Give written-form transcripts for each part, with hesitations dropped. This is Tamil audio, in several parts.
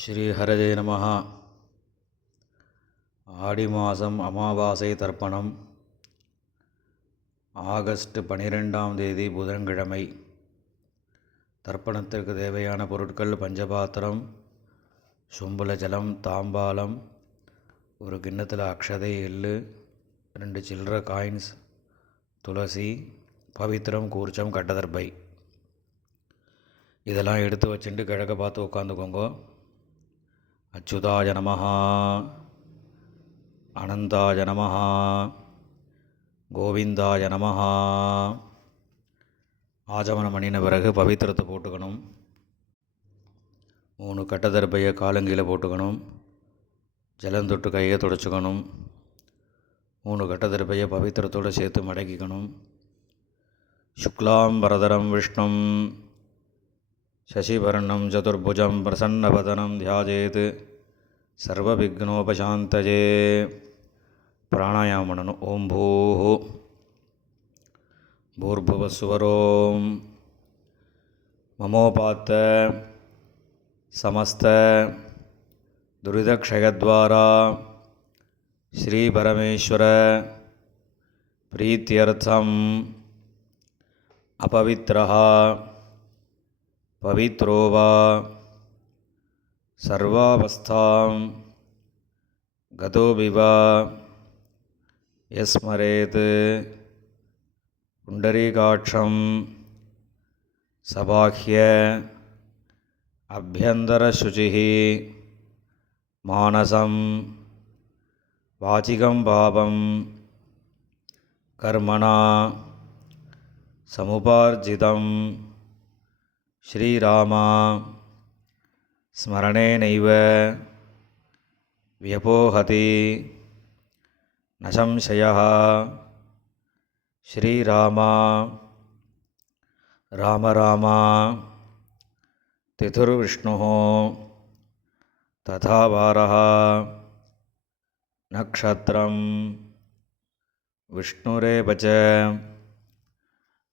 ஸ்ரீஹரதே நமஹ. ஆடி மாதம் அமாவாசை தர்ப்பணம். ஆகஸ்ட் 12ஆம் தேதி புதன்கிழமை. தர்ப்பணத்திற்கு தேவையான பொருட்கள்: பஞ்சபாத்திரம், சொம்புல ஜலம், தாம்பாலம், ஒரு கிண்ணத்தில் அக்ஷதை, எள்ளு, 2 சில்லற காயின்ஸ், துளசி, பவித்திரம், கூர்ச்சம், கட்டதர்பை. இதெல்லாம் எடுத்து வச்சுட்டு கிழக்க பார்த்து உட்காந்துக்கோங்க. அச்சுதாய நமஹ, அனந்தாய நமஹ, கோவிந்தாய நமஹ. ஆஜமனம் பண்ணின பிறகு பவித்திரத்தை போட்டுக்கணும். 3 கட்டதர்பையை காலங்கியில் போட்டுக்கணும். ஜலம் தொட்டு கையை துடைச்சிக்கணும். 3 கட்டதர்பையை பவித்திரத்தோடு சேர்த்து மடக்கிக்கணும். சுக்லாம் வரதரம் விஷ்ணும் சசிவர்ணம் சதுர்புஜம் பிரசன்னவதனம் தியாஜேத் சர்வவிக்னோபசாந்தயே. பிராணாயாமம் பண்ணணும். ஓம் பூர்புவஸ்வரோம் மமோபாத்த சமஸ்த துரிதக்ஷயத்வாரா ஸ்ரீ பரமேஸ்வர பிரீத்தியர்த்தம் அபவித்ரஹ பவித்ரோ வா சர்வாவஸ்தாம் கதோபிவ யஸ்மரேத் புண்டரீகாட்சம் சபாஹ்ய அப்யந்தரசுச்சிः மானசம் வாசிகம் பாபம் கர்மணா சமுபார்ஜிதம் ஸ்ரீராமா ஸ்மரணேனைவ வியபோஹதி ந சம்சயः. ஸ்ரீராமா ராம ராமா திதுர்விஷ்ணுः ததா வாரः நக்ஷத்ரம் விஷ்ணுரேவ ச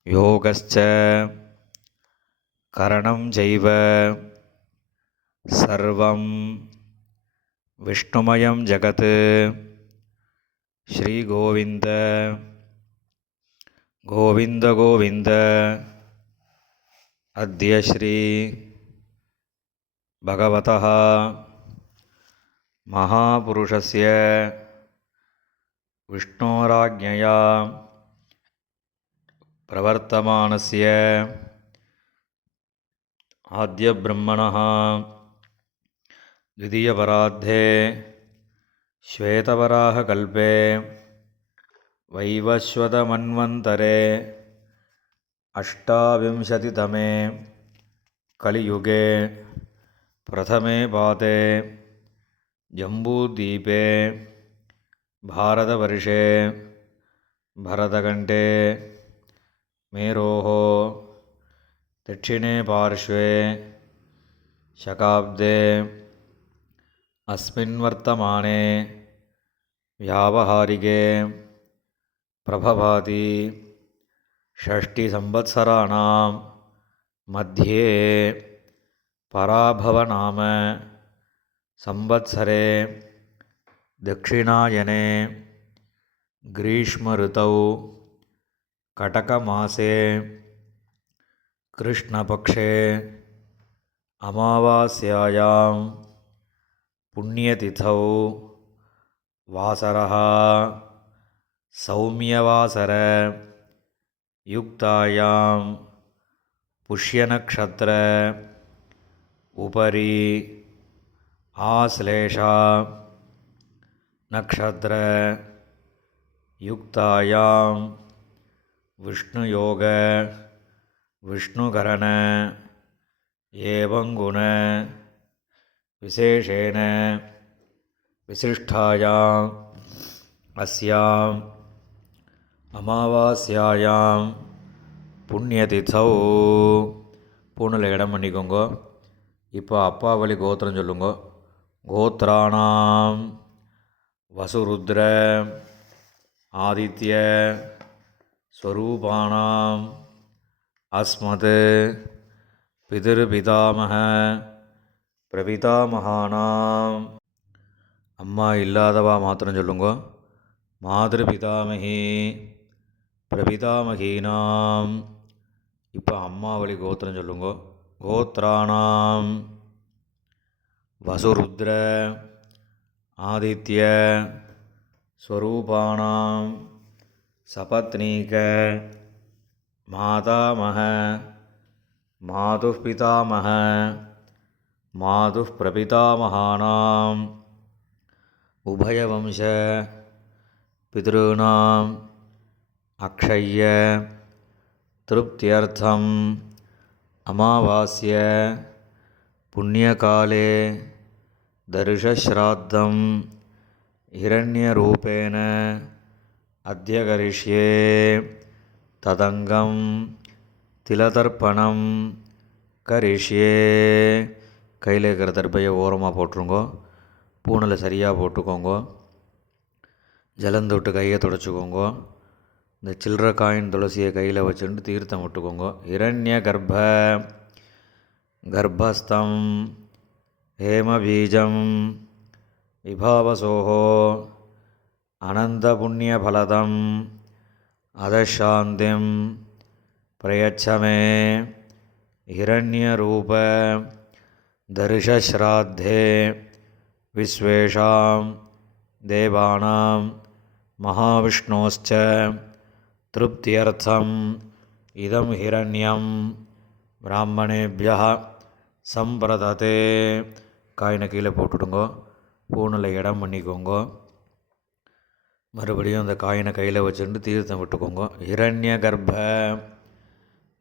யோகஸ்ச கரணம் சைவ சர்வம் விஷ்ணுமயம் ஜகத். ஸ்ரீ கோவிந்த கோவிந்த கோவிந்த. அத்ய ஸ்ரீ பகவதः மகாபுருஷஸ்ய விஷ்ணோராஜ்ஞயா பிரவர்த்தமானஸ்ய ஆத்யப்ரம்மணः द्वितीयपरार्धे श्वेतवराहकल्पे वैवस्वतमन्वन्तरे अष्टाविंशतितमे कलियुगे प्रथमे पादे जम्बूद्वीपे भारतवर्षे भरतखण्डे मेरोः दक्षिणे पार्श्वे शकाब्दे अस्मिन् वर्तमाने व्यावहारिके प्रभभाति षष्टिसंवत्सराणां मध्ये पराभवनाम संवत्सरे दक्षिणायने ग्रीष्मऋतौ कटकमासे कृष्णपक्षे अमावास्यायां पुण्यतिथौ वासरः सौम्यवासर युक्तायां पुष्यनक्षत्र उपरि आश्लेषा नक्षत्र युक्तायां विष्णुयोग विष्णुकरण एवं गुण विशेषेण विशिष्टायाम् अस्याम् அமாவாஸ்யாயாம் புண்ணியதிதௌ. பூணில் இடம் பண்ணிக்கோங்க. இப்போ அப்பா வழி கோத்திரம் சொல்லுங்க. கோத்ராணாம் வசுருத்ர ஆதித்ய ஸ்வரூபாணாம் அஸ்மத் பிதிர்பிதாமக பிரபிதாமகானாம். அம்மா இல்லாதவா மாத்திரம் சொல்லுங்க. மாதிருபிதாமகி பிரபிதாமகீனாம். இப்போ அம்மா வழி கோத்திரம் சொல்லுங்க. கோத்ராணாம் வசுருத்ர ஆதித்ய ஸ்வரூபாணாம் சபத்னீக மாதாமக மாதுः பிதாமக மாதுः பிரபிதாமகானாம் உபயவம்ச பித்ருணாம் அக்ஷய்ய திருப்தியர்த்தம் அமாவாஸ்ய புண்ணியகாலே தர்ஷஸ்ராத்தம் ஹிரண்யரூபேண அத்ய கரிஷ்யே ததங்கம் திலதர்ப்பணம் கரிஷ்யே. கையில் இருக்கிற தர்பையை ஓரமாக போட்டுருங்கோ. பூனில் சரியாக போட்டுக்கோங்க. ஜலந்து விட்டு கையை துடைச்சிக்கோங்க. இந்த சில்லற காயின் துளசியை கையில் வச்சுட்டு தீர்த்தம் விட்டுக்கோங்க. இரண்ய கர்ப்பஸ்தம் ஹேமபீஜம் விபாவசோஹோ அனந்தபுண்ணியபலதம் அதசாந்திம் பிரயச்சமே ஹிரண்யரூப தர்ஷஸ்ராத்தே விஸ்வேஷாம் தேவானாம் மகாவிஷ்ணோஸ்ச திருப்தியர்த்தம் இதம் ஹிரண்யம் பிராமணேபியः சம்பிரததே. காயினை கீழே போட்டுடுங்கோ. பூனில் இடம் பண்ணிக்கோங்க. மறுபடியும் அந்த காயினை கையில் வச்சுட்டு தீர்த்தம் விட்டுக்கோங்க. ஹிரண்ய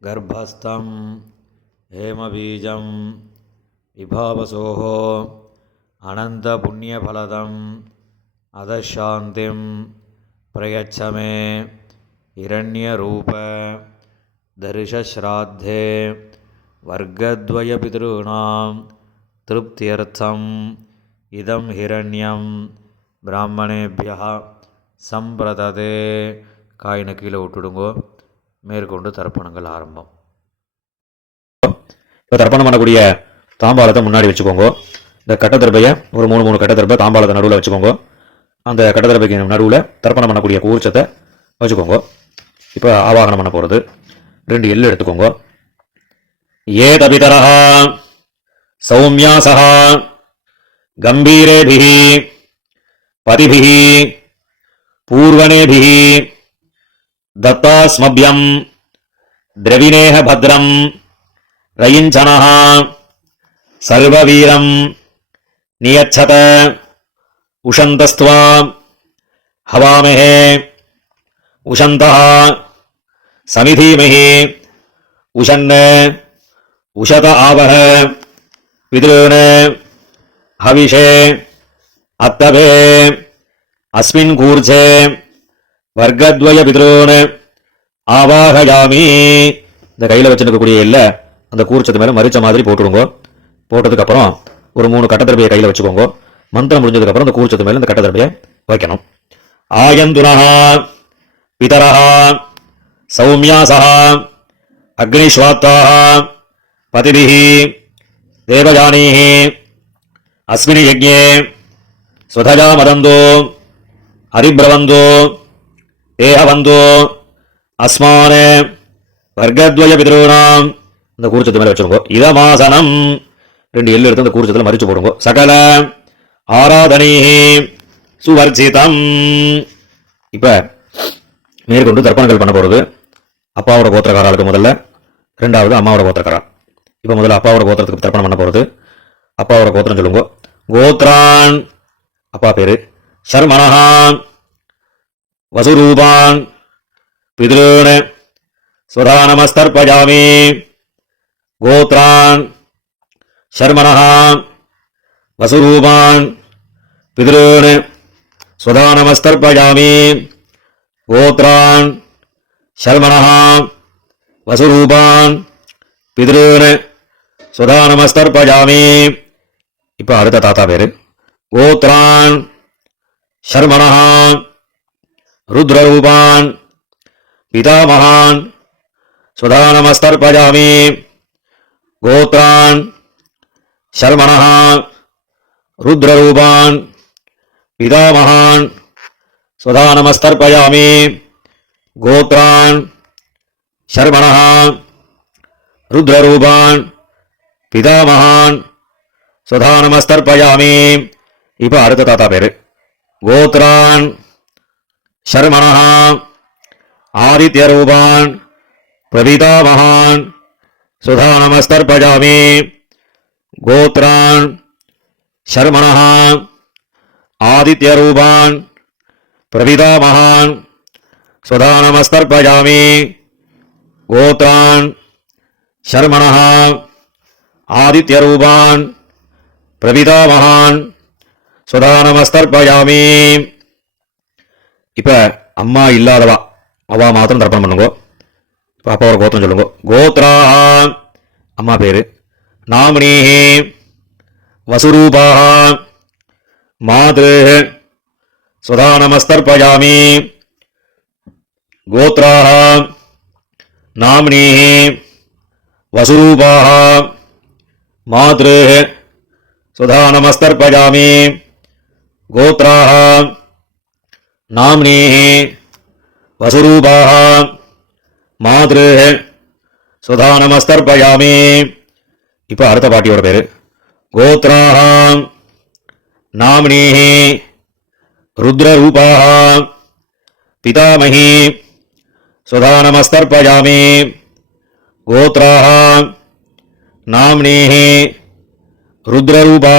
கர்ப்பஸ்தம் ஹேமபீஜம் விபாவசோஹோ அனந்த புண்ணியபலதம் அதசாந்திம் பிரயச்சமே ஹிரண்யரூப தர்ஷஸ்ராத்தே வர்க்கத்வய பித்ருணாம் திருப்தியர்த்தம் இதம் ஹிரண்யம் பிராமணேபியः சம்பிரததே. காயினை கீழே விட்டுடுங்கோ. மேற்கொண்டு தர்ப்பணங்கள் ஆரம்பம். இப்போ தர்ப்பணம் பண்ணக்கூடிய தாம்பாளத்தை முன்னாடி வச்சுக்கோங்க. இந்த கட்டத்தர்பையை ஒரு மூணு கட்டத்தர்பை தாம்பாளத்தை நடுவில் வச்சுக்கோங்க. அந்த கட்டத்தர்பைக்கு நடுவில் தர்ப்பணம் பண்ணக்கூடிய கூர்ச்சத்தை வச்சுக்கோங்க. இப்போ ஆவாகனம் பண்ண போகிறது. 2 எள்ளு எடுத்துக்கோங்க. ஏ தபிதரஹ சௌமியாசஹ கம்பீரேபிஹி பதிபிஹி பூர்வணேபிஹி தத்தாஸ்மப்யம் திரவிணேஹ பத்ரம் ரயிஞ்சனஹ சர்வவீரம் நியச்சத உஷந்தஸ்த்வா ஹவாமஹே உஷந்தஹ சமிதீமஹி உஷன்ன உஷத ஆவஹ பித்ருண ஹவிஷே அத்தபே அஸ்மின் கூர்ச்சே வர்க்கத்வய பித்ருண ஆவாஹயாமி. இந்த கையில் வச்சுருக்கக்கூடிய இல்லை அந்த கூர்ச்சத்து மேலே மரிச்ச மாதிரி போட்டுடுங்க. போட்டதுக்கப்புறம் ஒரு 3 கட்டத்தர்பையை கையில் வச்சுக்கோங்க. மந்திரம் முடிஞ்சதுக்கப்புறம் அந்த கூர்ச்சத்து மேலே இந்த கட்டத்தர்பையை வைக்கணும். ஆயந்துனஹ பிதரஹ சௌமியாசஹ அக்னிஸ்வாத்தாஹ பதிபிஹி தேவஜானீஹி அஸ்மின் யஜ்ஞே ஸ்வதஜா மதந்தோ ஹரிப்ரவந்தோ தேஹவந்தோ அஸ்மான் வர்க்கத்வய பித்ருணாம். இந்த கூர்ச்சத்து மேலே வச்சுருங்கோ. இதமாசனம் 2 எள்ளு எடுத்து அந்த கூர்ச்சத்தில் மறிச்சு போடுங்க. சகல ஆராதனீஹி சுவர்ஜிதம். இப்போ மேற்கொண்டு தர்ப்பணங்கள் பண்ண போகிறது. அப்பாவோட கோத்திரக்காராளுக்கு முதல்ல, 2வது அம்மாவோட கோத்திரக்காரா. இப்போ முதல்ல அப்பாவோட கோத்திரத்துக்கு தர்ப்பணம் பண்ண போகிறது. அப்பாவோட கோத்திரம் சொல்லுங்க. கோத்ரான் அப்பா பேரு சர்மணஹான் வசுரூபான் பித்ருண ஸ்வதானமஸ்தர்ப்பயாமி. கோத்ரான் சர்மணஹான் வசுரூபான் பித்ருண ஸ்வதானமஸ்தர்ப்பயாமி. கோத்ரான் சர்மணஹான் வசுரூபான் பித்ருண ஸ்வதானமஸ்தர்ப்பயாமி. இப்போ அடுத்த தாத்தா பேரு கோத்ரான் சர்மணஹான் ருத்ரரூபான் பிதாமகான் ஸ்வதானமஸ்தர்ப்பயாமி. கோத்ரான் शर्मणः रुद्ररूपान् पितामहान् स्वधा नमस्तर्पयामि गोत्रान् शर्मणः रुद्ररूपान् पितामहान् स्वधा नमस्तर्पयामि இப்போ அடுத்த தாத்தா பேரு கோத்ரான் शर्मणः आदित्यरूपान् प्रपितामहान् स्वधा नमस्तर्पयामि गोत्रान् शर्मणः आदित्यरूपान् प्रपितामहान् स्वधा नमस्तर्पयामि गोत्रान् शर्मणः आदित्यरूपान् प्रपितामहान् स्वधा नमस्तर्पयामि இப்ப அம்மா இல்லாதவா அவா மாத்திரம் தர்ப்பணம் பண்ணுங்க. இப்போ அப்பாவோட கோத்திரம் சொல்லுங்க. கோத்ரா அம்மா பேரு நாமினி வசுரூபா மாத்ரு स्वधा नमस्तर्पयामि गोत्रा नाम्नी वसुरूपा मातृ स्वधा नमस्तर्पयामि गोत्रा नाम्नी वसुरूपा मातृ स्वधा नमस्तर्पयामि இப்போ அடுத்த பாட்டியோட பேரு கோத்ரா नाम्नी रुद्ररूपा पितामही स्वधा नमस्तर्पयामि गोत्रा नाम्नी रुद्ररूपा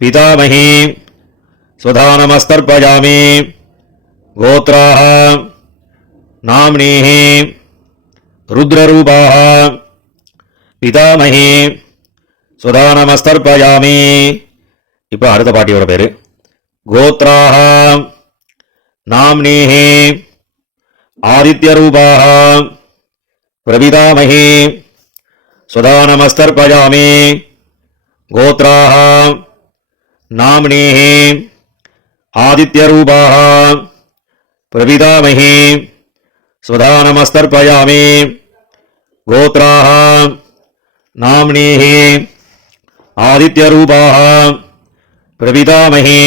पितामही स्वधा नमस्तर्पयामि गोत्रा नाम्नी रुद्ररूपा पितामही स्वधा नमस्तर्पयामि இப்போ அடுத்த பாட்டியோட பேரு गोत्रा नाम्नी आदित्यरूपा प्रपितामही स्वधा नमस्तर्पयामि गोत्रा नाम्नी आदित्यरूपा प्रपितामही स्वधा नमस्तर्पयामि गोत्रा नाम्नी आदित्यरूपा प्रपितामही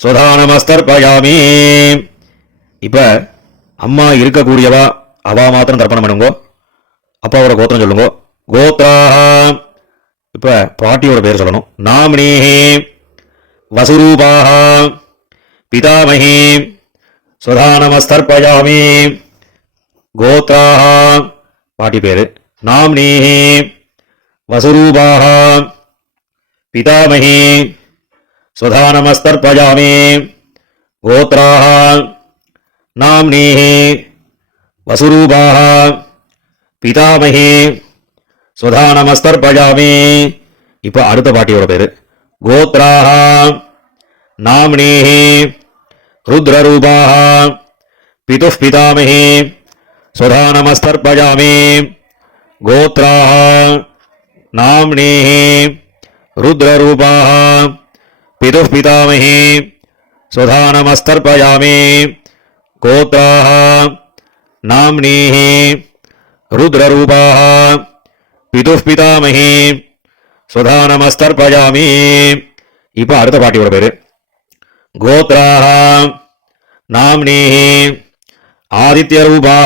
स्वधा नमस्तर्पयामि இப்போ அம்மா இருக்கக்கூடியவா அவா மாத்திரம் தர்ப்பணம் பண்ணுங்க. அப்பாவோட கோத்திரம் சொல்லுங்க. கோத்ரா இப்போ பாட்டியோட பேர் சொல்லணும். நாமினி வசுரூபா பிதாமஹி स्वधा नमस्तर्पयामि गोत्रा பாட்டி பேரு நாமினி வசுரூபா पितामही स्वधा नमस्तर्पयामि गोत्रा नाम्नी वसुरूपा पितामही स्वधा नमस्तर्पयामि இப்போ அடுத்த பாட்டியோட பேரு கோத்ரா नाम्नी रुद्ररूपा पितुः पितामही स्वधा नमस्तर्पयामि गोत्रा नाम्नी रुद्ररूपा पितुः पितामही स्वधा नमस्तर्पयामि गोत्रा नाम्नी रुद्ररूपा पितुः पितामही स्वधा नमस्तर्पयामि இப்போ அடுத்த பாட்டியோட பேரு गोत्रा नाम्नी आदित्यरूपा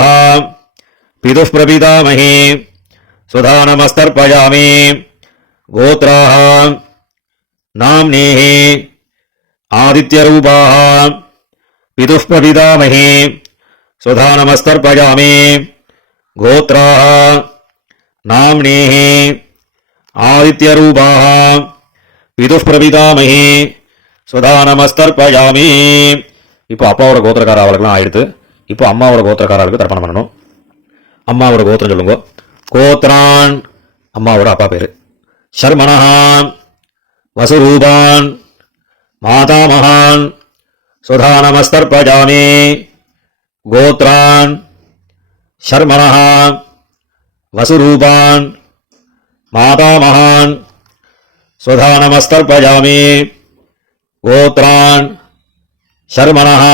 पितुः प्रपितामही स्वधा नमस्तर्पयामि गोत्रा नाम्नी आदित्यरूपा पितुः प्रपितामही स्वधा नमस्तर्पयामि गोत्रा नाम्नी आदित्यरूपा पितुः प्रपितामही स्वधा नमस्तर्पयामि இப்போ அப்பாவோட கோத்திரக்கார அவளுக்குலாம் ஆயிடுத்து. இப்போ அம்மாவோட கோத்திரக்காரர்களுக்கு தர்ப்பணம் பண்ணணும். அம்மாவோட கோத்திரம் சொல்லுங்க. கோத்ரான் அம்மாவோட அப்பா பேரு शर्मणः वसुरूपान् मातामहान् स्वधा नमस्तर्पयामि गोत्रान् शर्मणः वसुरूपान् मातामहान् स्वधा नमस्तर्पयामि गोत्रान् शर्मणः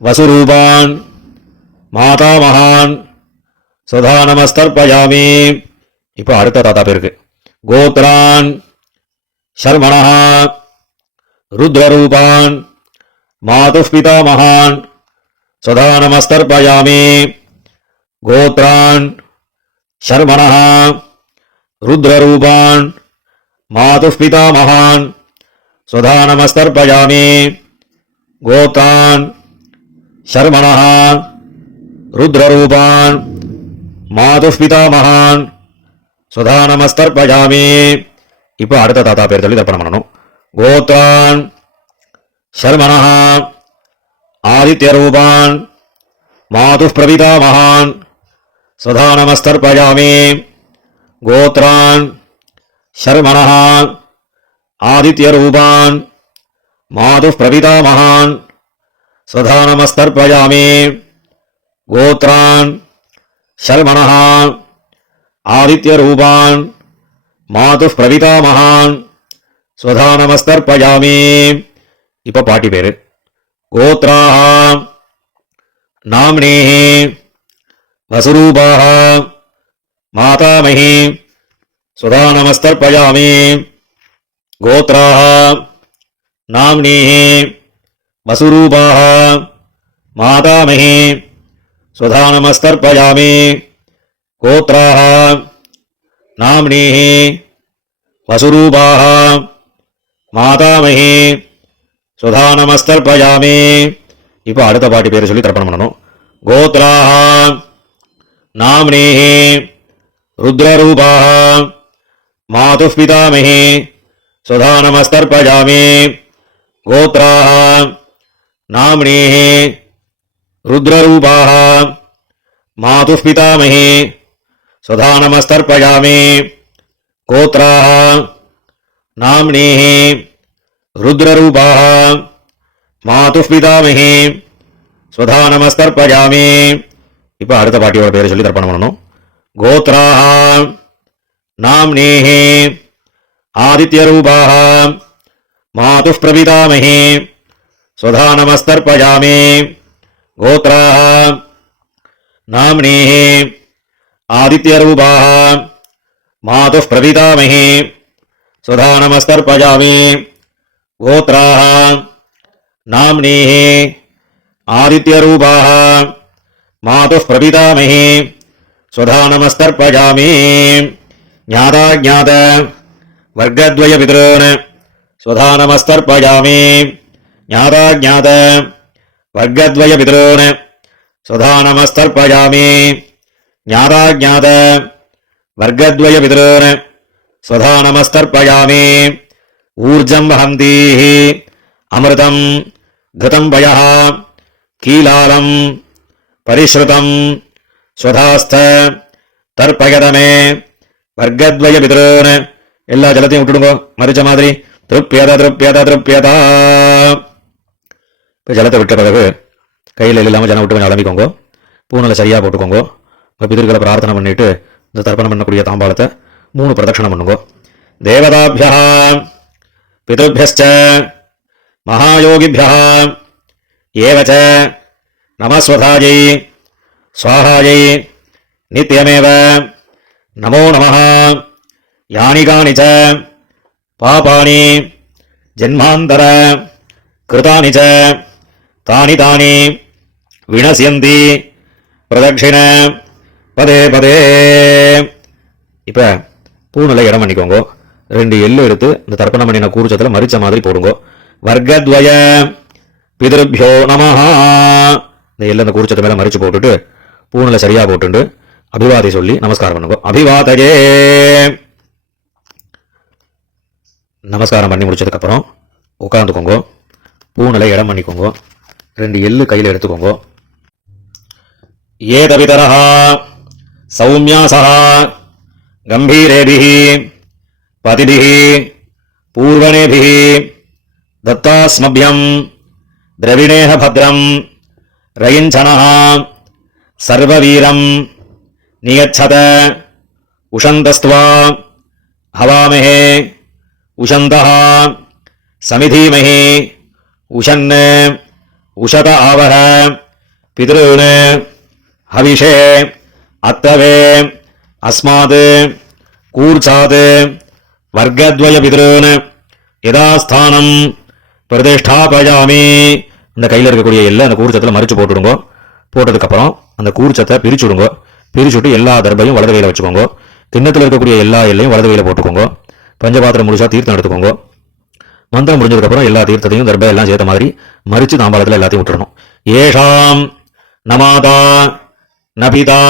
वसुरूपान् मातामहान् स्वधा नमस्तर्पयामि இப்போ அடுத்த தாத்தா பேருக்கு கோத்ரான் சர்மணः ருத்ரரூபான் மாதுः பிதாமகான் स्वधा नमस्तर्पयामि गोत्रान् शर्मणः रुद्ररूपान् मातुः पितामहान् स्वधा नमस्तर्पयामि गोत्रान् शर्मणः रुद्ररूपान् मातुः पितामहान् स्वधा नमस्तर्पयामि இப்போ அடுத்த தாத்தா பேர் சொல்லி தர்ப்பணம் பண்ணணும் கோத்ரான் शर्मणः आदित्यरूपान् मातुः प्रपितामहान् स्वधा नमस्तर्पयामि गोत्रान् शर्मणः आदित्यरूपान् मातुः प्रपितामहान् स्वधा नमस्तर्पयामि गोत्रान् शर्मणः आदित्यरूपान् मातुः प्रपितामहान् स्वधा नमस्तर्पयामि இப்போ பாட்டி பேரு गोत्राः नाम्नीः वसुरूपाः मातामही स्वधा नमस्तर्पयामि गोत्राः नाम्नीः वसुरूपाः मातामही स्वधा नमस्तर्पयामि गोत्राः नाम्नीः वसुरूपाः मातामही स्वधा नमस्तर्पयामि இப்போ அடுத்த பாட்டி பேர் சொல்லி தர்ப்பணம் பண்ணணும் கோத்ராः नाम्नीः रुद्ररूपाः मातुः पितामही स्वधा नमस्तर्पयामि गोत्राः नाम्नीः रुद्ररूपाः मातुः पितामही स्वधा नमस्तर्पयामि गोत्राः नाम्नीः रुद्ररूपाः मातुः पितामही स्वधा नमस्तर्पयामि இப்போ அடுத்த பாட்டியோட பேரை சொல்லி தர்ப்பணம் பண்ணணும் கோத்ராः नाम्नीः आदित्यरूपाः मातुः प्रपितामही स्वधा नमस्तर्पयामि गोत्राः नाम्नीः आदित्यरूपाः मातुः प्रपितामही स्वधा नमस्तर्पयामि गोत्राः नाम्नीः आदित्यरूपाः मातुः प्रपितामही स्वधा नमस्तर्पयामि ज्ञाताज्ञात वर्गद्वयपितॄन् स्वधा नमस्तर्पयामि ज्ञाताज्ञात वर्गद्वयपितॄन् स्वधा नमस्तर्पयामि ज्ञाताज्ञात वर्गद्वयपितॄन् स्वधा नमस्तर्पयामि ऊर्जं वहन्तीः अमृतं घृतं पयः कीलालं परिश्रुतं स्वधास्थ तर्पयदमे वर्गद्वयपितॄन् எல்லா ஜலத்தையும் விட்டுடுங்க மரிச்ச மாதிரி திருப்யத திருப்யத திருப்யதா இப்போ ஜலத்தை விட்ட பிறகு கையில் இல்லாமல் ஜனம் விட்டு கொஞ்சம் அலம்பிக்கோங்க பூனலை சரியாக போட்டுக்கோங்க இப்போ பிதர்களை பிரார்த்தனை பண்ணிட்டு இந்த தர்ப்பணம் பண்ணக்கூடிய தாம்பாளத்தை 3 பிரதட்சணம் பண்ணுங்க தேவதாபியா பிதృभ्यश्च महायोगिभ्यः एवच नमस्वधायै स्वाहायै नित्यमेव नमो नमः यानि कानि च पापानि जन्मान्तर कृतानि च तानि तानि विनश्यन्ति प्रदक्षिण पदे पदे இப்போ பூனலை இடம் பண்ணிக்கோங்க 2 எள்ளு எடுத்து இந்த தர்ப்பணம் பண்ணின கூர்ச்சத்தில் மரிச்ச மாதிரி போடுங்க வர்க்கத்வய பிதృभ्यो நமஹ இந்த எள்ளு அந்த கூர்ச்சத்தை மேல மரிச்சு போட்டுட்டு பூனலை சரியா போட்டுண்டு அபிவாதை சொல்லி நமஸ்காரம் பண்ணுங்க அபிவாதயே நமஸ்காரம் பண்ணி முடிச்சதுக்கு அப்புறம் உட்கார்ந்துக்கோங்க பூனலை இடம் பண்ணிக்கோங்க 2 எள்ளு கையில் எடுத்துக்கோங்க ஏதவிதரஹ சௌமியாசஹ गंभीरेभिः पतिभिः पूर्वणेभिः दत्तास्मभ्यं द्रविणेह भद्रं रयिञ्छनः सर्ववीरं नियच्छत उषन्तस्त्वा हवामहे उषन्तः समिधीमहि उषन् उषत आवह पितॄन् हविषे अत्तवे अस्मात् कूर्चात् வர்க்கத்வய பிதிருன் யதாஸ்தானம் பிரதிஷ்டாபயாமி. இந்த கையில் இருக்கக்கூடிய எல்லாம் அந்த கூர்ச்சத்தில் மறிச்சு போட்டுடுங்க. போட்டதுக்கப்புறம் அந்த கூர்ச்சத்தை பிரிச்சு விடுங்க. பிரிச்சுட்டு எல்லா தர்பையும் வலது கையில் வச்சுக்கோங்க. கிண்ணத்தில் இருக்கக்கூடிய எல்லா எல்லையும் வலது கையில் போட்டுக்கோங்க. பஞ்சபாத்திரம் முழுசா தீர்த்தம் எடுத்துக்கோங்க. மந்திரம் முடிஞ்சதுக்கப்புறம் எல்லா தீர்த்தத்தையும் தர்பை எல்லாம் சேர்த்த மாதிரி மறிச்சு தாம்பாளத்தில் எல்லாத்தையும் விட்டுறணும். ஏஷாம் நமாதா நபிதா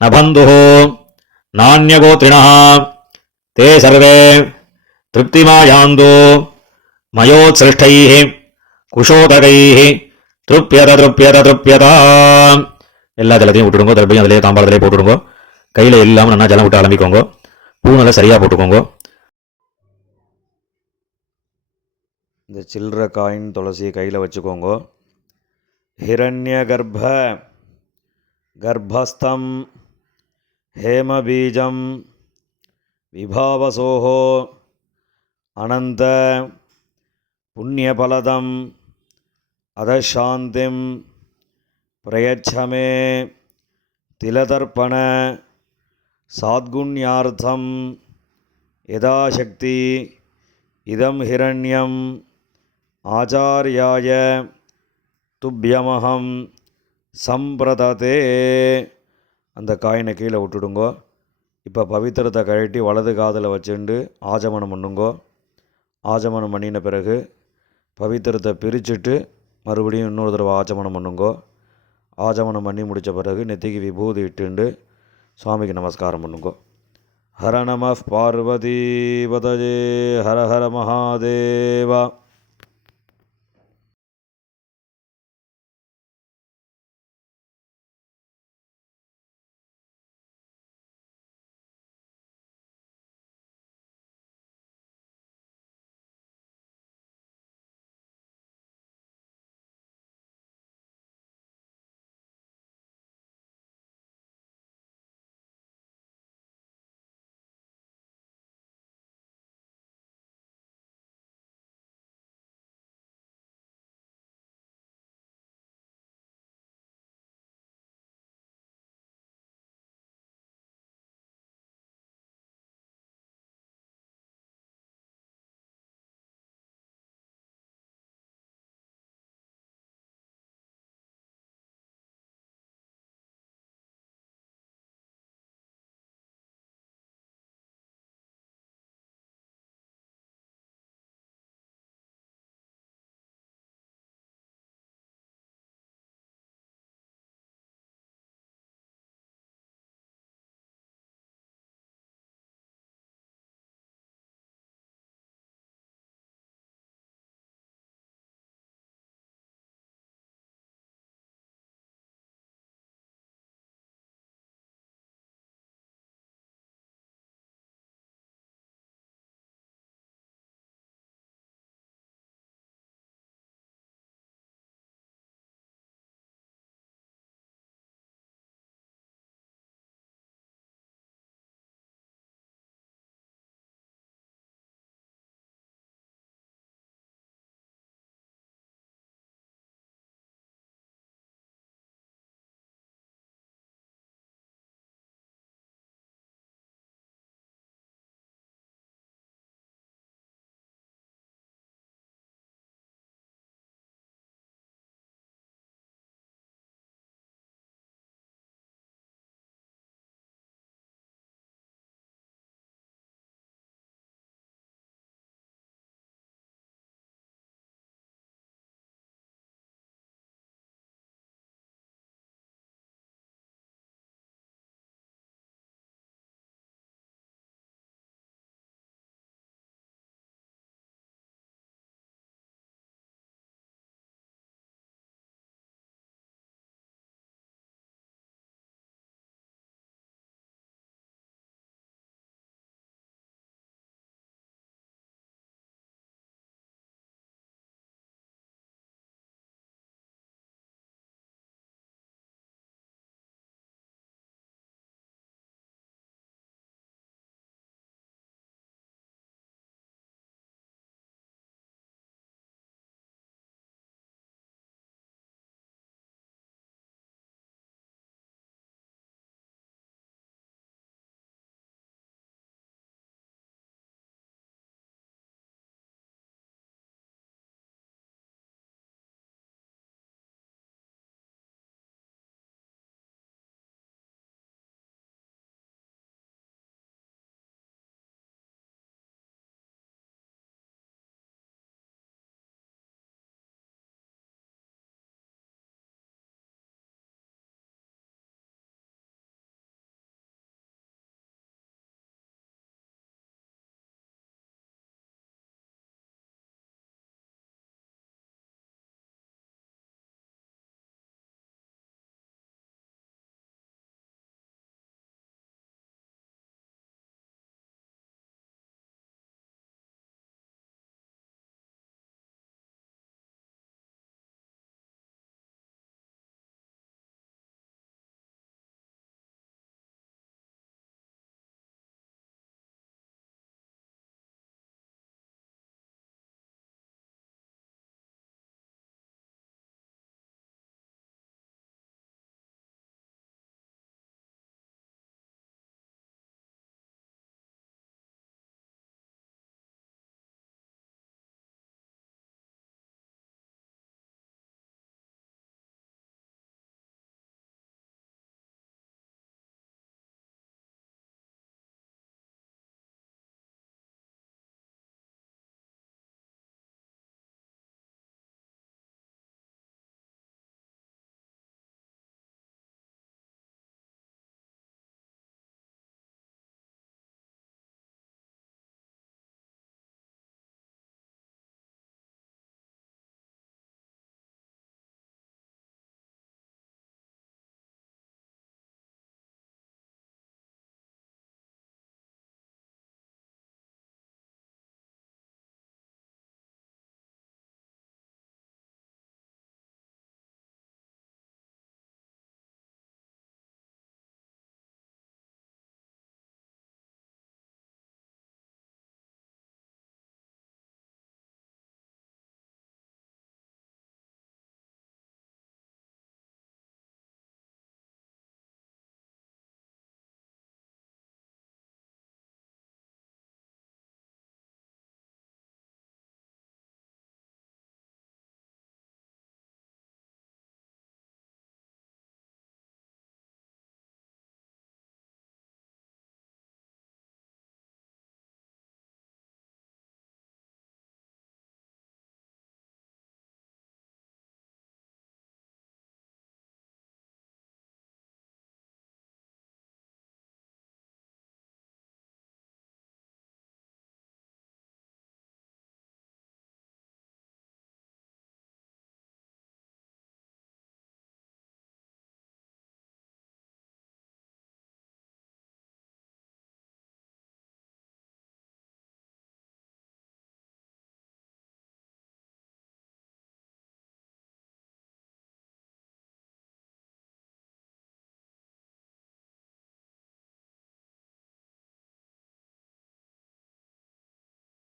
நபந்து நானியகோத்ரிணா தே சர்வே திருப்திமாயாந்தோ மயோத்சிருஷ்டைः குஷோதகைः திருப்யத திருப்யத திருப்யதா. எல்லா ஜலத்தையும் விட்டுடுங்க. தர்பையும் அதிலே தாம்பாளத்திலே போட்டுடுங்க. கையில் இல்லாமல் நல்லா ஜலம் விட்டு ஆரம்பிக்கோங்க. பூனலை சரியாக போட்டுக்கோங்க. இந்த சில்லற காயின் துளசியை கையில் வச்சுக்கோங்க. ஹிரண்ய கர்ப்ப கர்ப்பஸ்தம் ஹேமபீஜம் விபாவசோஹோ அனந்த புண்ணியபலதம் அதசாந்திம் பிரயச்சமே திலதர்ப்பண சாத்குண்யார்த்தம் யதாசக்தி இதம் ஹிரண்யம் ஆச்சாரியாய துப்யமகம் சம்பிரததே. அந்த காயினை கீழே விட்டுடுங்கோ. இப்போ பவித்திரத்தை கழட்டி வலது காதில் வச்சுண்டு ஆஜமனம் பண்ணுங்கோ. ஆஜமனம் பண்ணின பிறகு பவித்திரத்தை பிரிச்சுட்டு மறுபடியும் இன்னொரு தடவை ஆச்சமனம் பண்ணுங்கோ. ஆச்சமனம் பண்ணி முடித்த பிறகு நெத்திக்கு விபூதி இட்டுண்டு சுவாமிக்கு நமஸ்காரம் பண்ணுங்கோ. ஹர நம பார்வதி பதஜே ஹர ஹர மகாதேவா.